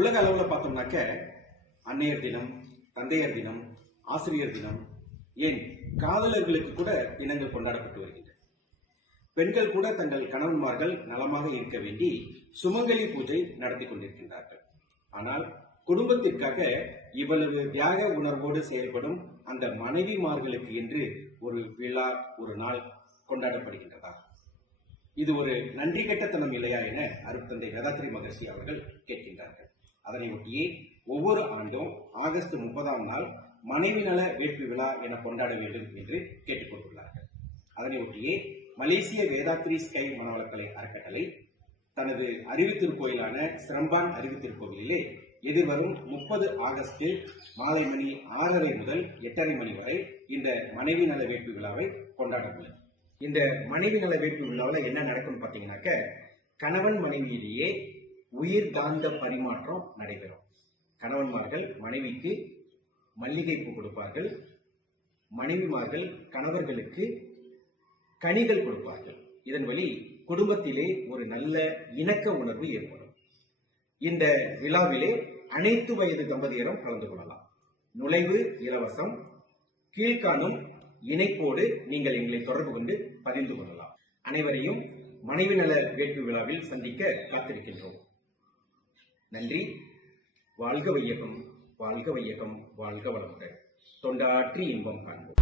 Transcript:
உலக அளவுல பார்த்தோம்னாக்க அன்னையர் தினம், தந்தையர் தினம், ஆசிரியர் தினம், ஏன் காதலர்களுக்கு கூட தினங்கள் கொண்டாடப்பட்டு வருகின்றன. பெண்கள் கூட தங்கள் கணவன்மார்கள் நலமாக இருக்க வேண்டி சுமங்கலி பூஜை நடத்தி கொண்டிருக்கின்றார்கள். ஆனால் குடும்பத்திற்காக இவ்வளவு தியாக உணர்வோடு செயல்படும் அந்த மனைவிமார்களுக்கு என்று ஒரு விழா, ஒரு நாள் கொண்டாடப்படுகின்றதா? இது ஒரு நன்றி கெட்டத்தனம் இல்லையா என அருட்தந்தை வேதாத்ரி மகர்ஷி அவர்கள் கேட்கின்றார்கள். அதனை ஒட்டியே ஒவ்வொரு ஆண்டும் ஆகஸ்ட் 30ஆம் நாள் மனைவி நல வேட்பு விழா என கொண்டாட வேண்டும் என்று கேட்டுக்கொண்டுள்ளார்கள். அதனை ஒட்டியே மலேசிய வேதாத்ரி ஸ்கை மனவளக்கலை அறக்கட்டளை தனது அறிவுத்திருக்கோயிலான சிரம்பான் அறிவுத்திருக்கோவிலே எதிர்வரும் 30 ஆகஸ்ட் மாலை மணி 6:30 முதல் 8:30 மணி வரை இந்த மனைவி நல வேட்பு விழாவை கொண்டாட உள்ளது. இந்த மனைவி நல வேட்பு விழாவில் என்ன நடக்கும் பார்த்தீங்கன்னாக்க, கணவன் மனைவியிலேயே உயிர் காந்த பரிமாற்றம் நடைபெறும். கணவன்மார்கள் மனைவிக்கு மல்லிகைப்பூ கொடுப்பார்கள், மனைவிமார்கள் கணவர்களுக்கு கனிகள் கொடுப்பார்கள். இதன் வழி குடும்பத்திலே ஒரு நல்ல இணக்க உணர்வு ஏற்படும். இந்த விழாவிலே அனைத்து வயது தம்பதியரும் கலந்து கொள்ளலாம். நுழைவு இலவசம். கீழ்காணும் இணைப்போடு நீங்கள் எங்களை தொடர்பு கொண்டு பதிந்து கொள்ளலாம். அனைவரையும் மனைவி நல வேட்பு விழாவில் சந்திக்க காத்திருக்கின்றோம். நன்றி. வாழ்க வையகம், வாழ்க வையகம், வாழ்க வளமுடன். தொண்டாற்றி இன்பம் காண்போம்.